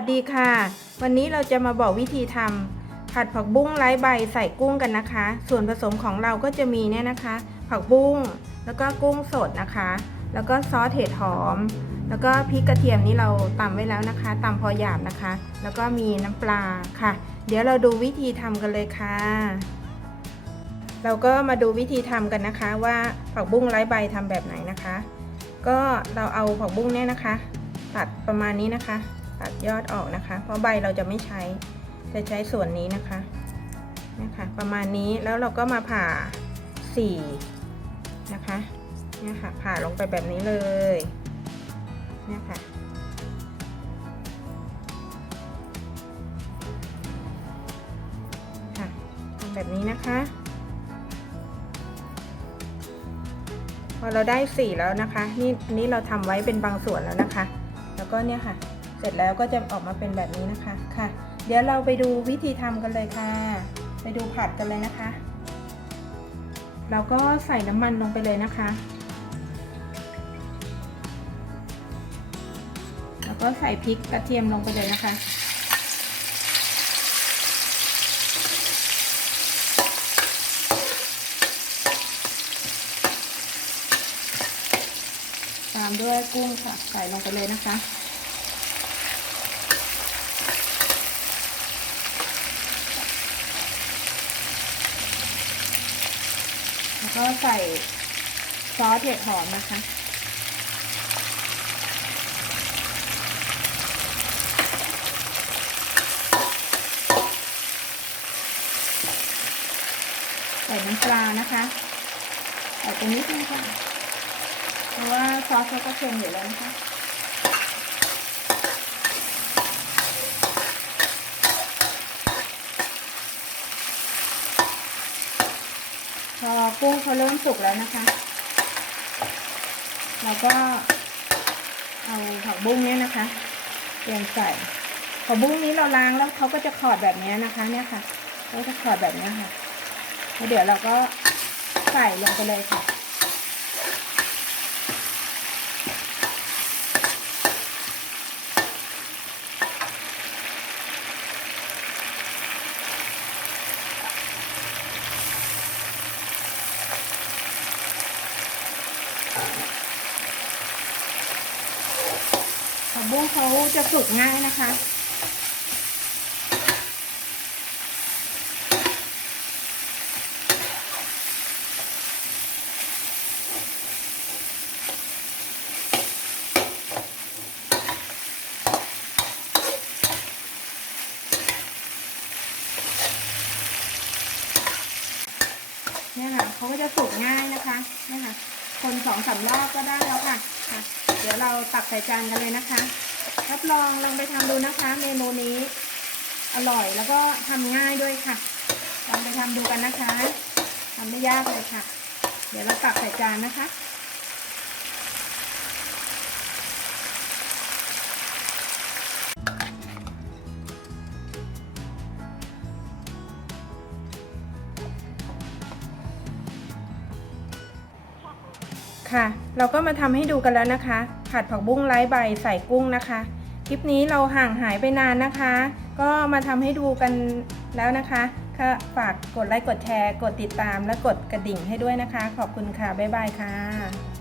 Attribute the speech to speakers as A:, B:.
A: สดีค่ะ วันนี้เราจะมาบอกวิธีทำผัดผักบุ้งไร้ใบใส่กุ้งกันนะคะ ส่วนผสมของเราก็จะมีเนี่ยนะคะ ผักบุ้งแล้วก็กุ้งสดนะคะ แล้วก็ซอสเห็ดหอม แล้วก็พริกกระเทียมนี่เราตำไว้แล้วนะคะตำพอหยาบนะคะ แล้วก็มีน้ำปลาค่ะ เดี๋ยวเราดูวิธีทำกันเลยค่ะ เราก็มาดูวิธีทำกันนะคะ ว่าผักบุ้งไร้ใบทำแบบไหนนะคะ ก็เราเอาผักบุ้งเนี่ยนะคะ ตัดประมาณนี้นะคะ ตัดยอดออกนะคะ เพราะใบเราจะไม่ใช้ จะใช้ส่วนนี้นะคะ นะคะ ประมาณนี้ แล้วเราก็มาผ่าสี่นะคะ เนี่ยค่ะ ผ่าลงไปแบบนี้เลย เนี่ยค่ะค่ะทำแบบนี้นะคะ พอเราได้สี่แล้วนะคะ นี่อันนี้เราทำไว้เป็นบางส่วนแล้วนะคะ แล้วก็เนี่ยค่ะ เสร็จแล้วก็จะออกมาเป็นแบบนี้นะคะค่ะ เดี๋ยวเราไปดูวิธีทำกันเลยค่ะ ไปดูผัดกันเลยนะคะ เราก็ใส่น้ำมันลงไปเลยนะคะ แล้วก็ใส่พริกกระเทียมลงไปเลยนะคะตามด้วยกุ้งค่ะใส่ลงไปเลยนะคะ แล้วก็ใส่ซอสเห็ดหอมนะคะ ใส่น้ำปลานะคะใส่ไปนิดนึงค่ะ เพราะว่าซอสเขาก็เค็มอยู่แล้วนะคะ พอกุ้งเขาเริ่มสุกแล้วนะคะ เราก็เอาผักบุ้งเนี่ยนะคะเตรียมใส่ผักบุ้งนี้เราล้างแล้วเขาก็จะขอดแบบนี้นะคะ เนี่ยค่ะเขาจะขอดแบบนี้ค่ะแล้วเดี๋ยวเราก็ใส่ลงไปเลยค่ะ บุ้งเขาจะสุกง่ายนะคะ เนี่ยค่ะเขาก็จะสุกง่ายนะคะเนี่ยค่ะคนสองสามรอบก็ได้แล้วค่ะค่ะ เดี๋ยวเราตักใส่จานกันเลยนะคะ รับรองลองไปทำดูนะคะ เมนูนี้ อร่อยแล้วก็ทำง่ายด้วยค่ะ ลองไปทำดูกันนะคะทำไม่ยากเลยค่ะ เดี๋ยวเราตักใส่จานนะคะ ค่ะ เราก็มาทำให้ดูกันแล้วนะคะ ผัดผักบุ้งไร้ใบใส่กุ้งนะคะ คลิปนี้เราห่างหายไปนานนะคะ ก็มาทำให้ดูกันแล้วนะคะค่ะฝากกดไลค์กดแชร์ กดติดตามและกดกระดิ่งให้ด้วยนะคะ ขอบคุณค่ะ บ๊ายบายค่ะ